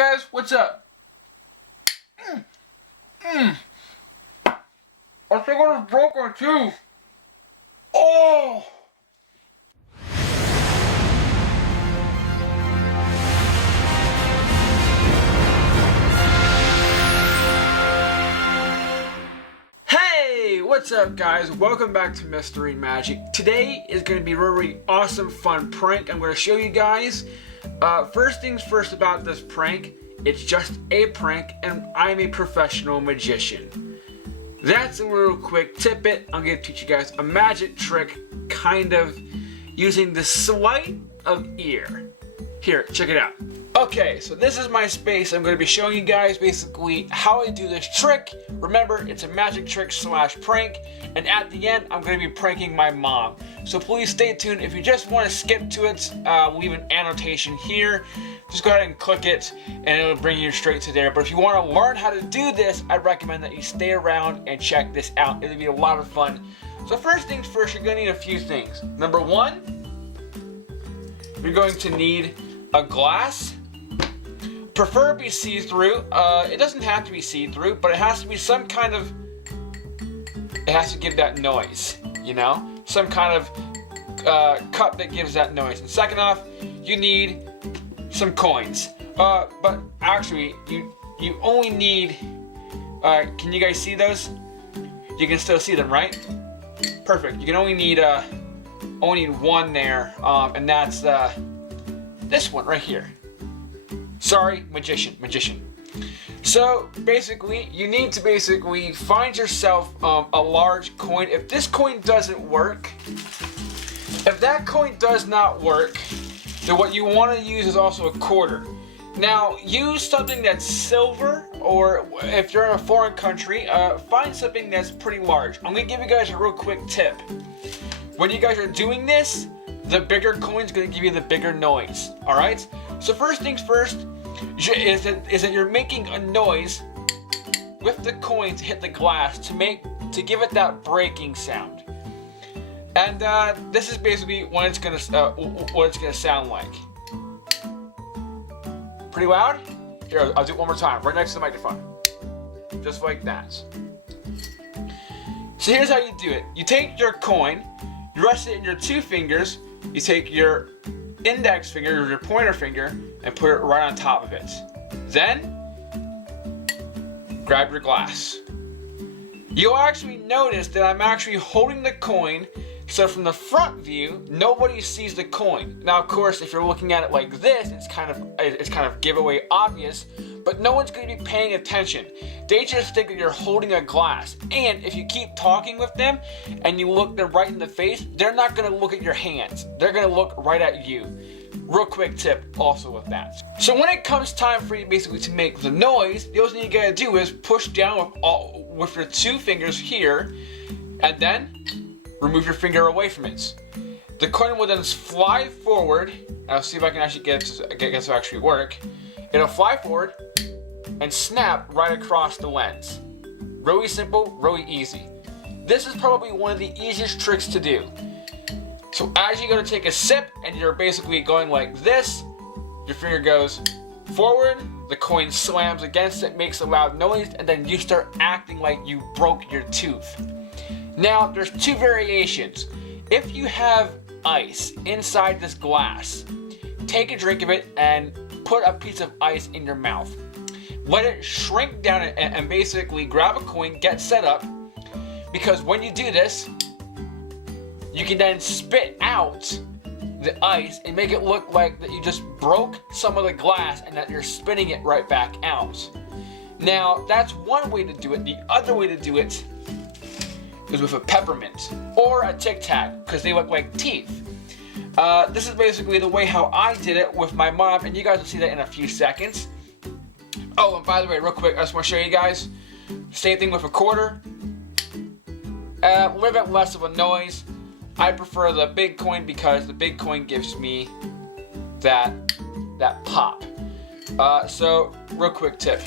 guys, what's up? I think I just broke my tooth. Oh! Hey, what's up guys? Welcome back to Mystery Magic. Today is going to be a really awesome, fun prank I'm going to show you guys. First things first about this prank, it's just a prank and I'm a professional magician. That's a little quick tidbit. I'm going to teach you guys a magic trick, kind of using the sleight of ear. Here, check it out. Okay, so this is my space. I'm going to be showing you guys basically how I do this trick. Remember, it's a magic trick slash prank, and at the end, I'm going to be pranking my mom. So please stay tuned. If you just want to skip to it, leave an annotation here. Just go ahead and click it, and it'll bring you straight to there. But if you want to learn how to do this, I recommend that you stay around and check this out. It'll be a lot of fun. So first things first, you're going to need a few things. Number one, you're going to need a glass. Preferably see-through. It doesn't have to be see-through, but it has to be some kind of, it has to give that noise, you know? Some kind of cup that gives that noise. And second off, you need some coins. But actually, you only need, can you guys see those? You can still see them, right? Perfect. You can only need one there, and that's this one right here. Sorry, magician. So basically, you need to basically find yourself a large coin. If this coin doesn't work, if that coin does not work, then what you want to use is also a quarter. Now, use something that's silver, or if you're in a foreign country, find something that's pretty large. I'm going to give you guys a real quick tip. When you guys are doing this, the bigger coin's going to give you the bigger noise. Alright? So first things first is that you're making a noise with the coin to hit the glass to give it that breaking sound. And this is basically what it's gonna sound like. Pretty loud? Here, I'll do it one more time, right next to the microphone. Just like that. So here's how you do it. You take your coin, you rest it in your two fingers, you take your index finger, or your pointer finger, and put it right on top of it. Then, grab your glass. You'll actually notice that I'm actually holding the coin, so from the front view, nobody sees the coin. Now, of course, if you're looking at it like this, it's kind of giveaway obvious, but no one's going to be paying attention. They just think that you're holding a glass. And if you keep talking with them and you look them right in the face, they're not going to look at your hands. They're going to look right at you. Real quick tip also with that. So when it comes time for you basically to make the noise, the only thing you gotta do is push down with your two fingers here, and then remove your finger away from it. The coin will then fly forward. I'll see if I can actually get it to actually work. It'll fly forward and snap right across the lens. Really simple, really easy. This is probably one of the easiest tricks to do. So as you go to take a sip and you're basically going like this, your finger goes forward, the coin slams against it, makes a loud noise, and then you start acting like you broke your tooth. Now, there's two variations. If you have ice inside this glass, take a drink of it and put a piece of ice in your mouth. Let it shrink down and basically grab a coin, get set up, because when you do this, you can then spit out the ice and make it look like that you just broke some of the glass and that you're spitting it right back out. Now, that's one way to do it. The other way to do it is with a peppermint or a Tic Tac, because they look like teeth. This is basically the way how I did it with my mom, and you guys will see that in a few seconds. Oh, and by the way, real quick, I just want to show you guys, same thing with a quarter. A little bit less of a noise. I prefer the big coin because the big coin gives me that pop. So, real quick tip.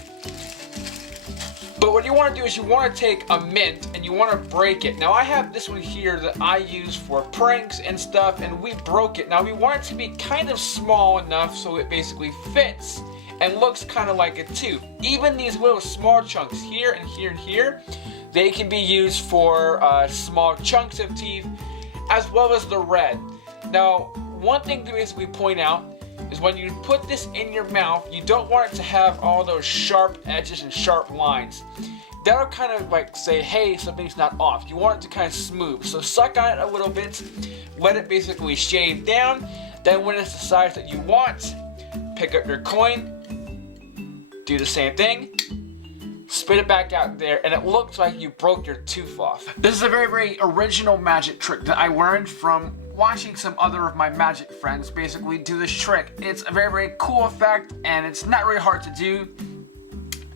But what you want to do is you want to take a mint and you want to break it. Now I have this one here that I use for pranks and stuff, and we broke it. Now we want it to be kind of small enough so it basically fits and looks kind of like a tooth. Even these little small chunks here and here and here, they can be used for small chunks of teeth, as well as the red. Now, one thing to basically point out is when you put this in your mouth, you don't want it to have all those sharp edges and sharp lines. That'll kind of like say, hey, something's not off. You want it to kind of smooth. So suck on it a little bit, let it basically shave down. Then when it's the size that you want, pick up your coin, do the same thing, spit it back out there, and it looks like you broke your tooth off. This is a very, very original magic trick that I learned from watching some other of my magic friends basically do this trick. It's a very, very cool effect, and it's not really hard to do.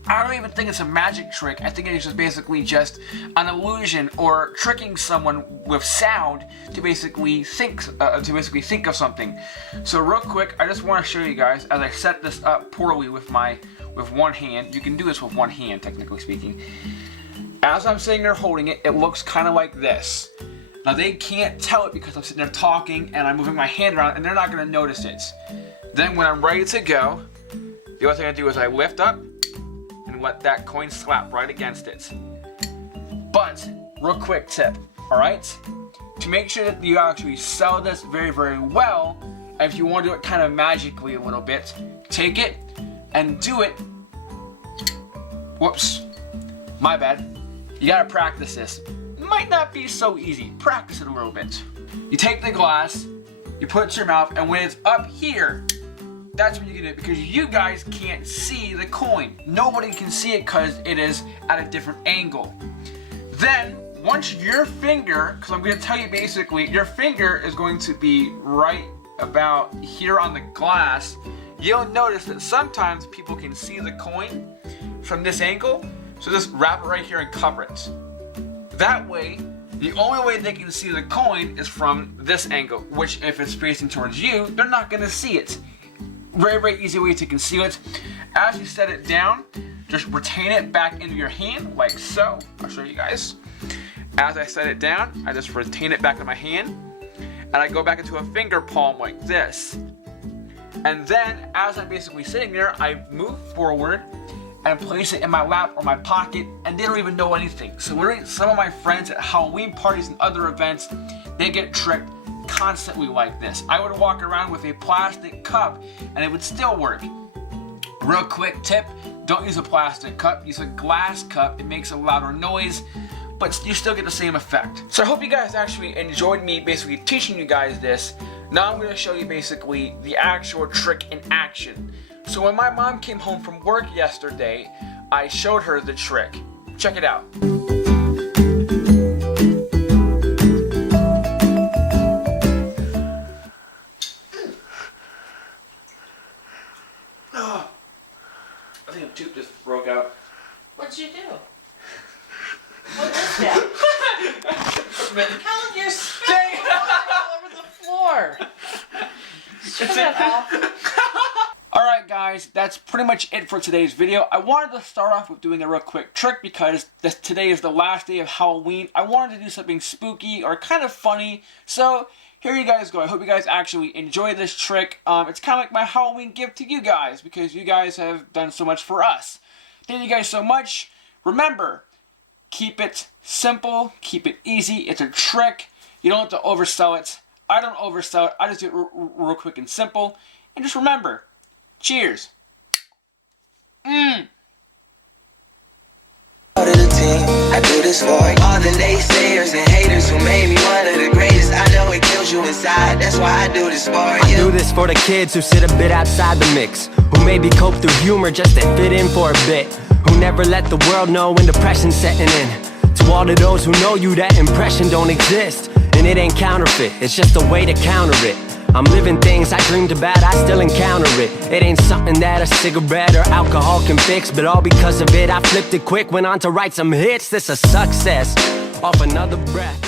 I don't even think it's a magic trick. I think it's just basically just an illusion or tricking someone with sound to basically think of something. So real quick, I just want to show you guys as I set this up poorly with one hand. You can do this with one hand, technically speaking. As I'm sitting there holding it, it looks kind of like this. Now they can't tell it because I'm sitting there talking and I'm moving my hand around, and they're not going to notice it. Then when I'm ready to go, the only thing I do is I lift up and let that coin slap right against it. But, real quick tip, alright? To make sure that you actually sell this very, very well, and if you want to do it kind of magically a little bit, take it and do it. Whoops. My bad. You gotta practice this. Might not be so easy. Practice it a little bit. You take the glass, you put it to your mouth, and when it's up here, that's when you get it, because you guys can't see the coin. Nobody can see it because it is at a different angle. Then, once your finger, because I'm going to tell you basically, your finger is going to be right about here on the glass, you'll notice that sometimes people can see the coin from this angle, so just wrap it right here and cover it. That way, the only way they can see the coin is from this angle, which if it's facing towards you, they're not going to see it. Very, very easy way to conceal it. As you set it down, just retain it back into your hand, like so. I'll show you guys. As I set it down, I just retain it back in my hand, and I go back into a finger palm like this. And then, as I'm basically sitting there, I move forward and place it in my lap or my pocket, and they don't even know anything. So literally, some of my friends at Halloween parties and other events, they get tricked constantly like this. I would walk around with a plastic cup and it would still work. Real quick tip, don't use a plastic cup, use a glass cup. It makes a louder noise, but you still get the same effect. So I hope you guys actually enjoyed me basically teaching you guys this. Now I'm going to show you basically the actual trick in action. So when my mom came home from work yesterday, I showed her the trick. Check it out. I think a tooth just broke out. What'd you do? What is that? Helen, you're spitting all over the floor. Turn it off. Alright guys, that's pretty much it for today's video. I wanted to start off with doing a real quick trick because today is the last day of Halloween. I wanted to do something spooky or kind of funny, so here you guys go. I hope you guys actually enjoy this trick. It's kind of like my Halloween gift to you guys because you guys have done so much for us. Thank you guys so much. Remember, keep it simple, keep it easy. It's a trick. You don't have to oversell it. I don't oversell it. I just do it real quick and simple. And just remember, cheers. I do this for all the naysayers and haters who made me one of the greatest. I know it kills you inside, that's why I do this for you. I do this for the kids who sit a bit outside the mix, who maybe cope through humor just to fit in for a bit, who never let the world know when depression's setting in. To all of those who know you, that impression don't exist, and it ain't counterfeit, it's just a way to counter it. I'm living things I dreamed about, I still encounter it. It ain't something that a cigarette or alcohol can fix, but all because of it I flipped it quick, went on to write some hits. This a success, off another breath.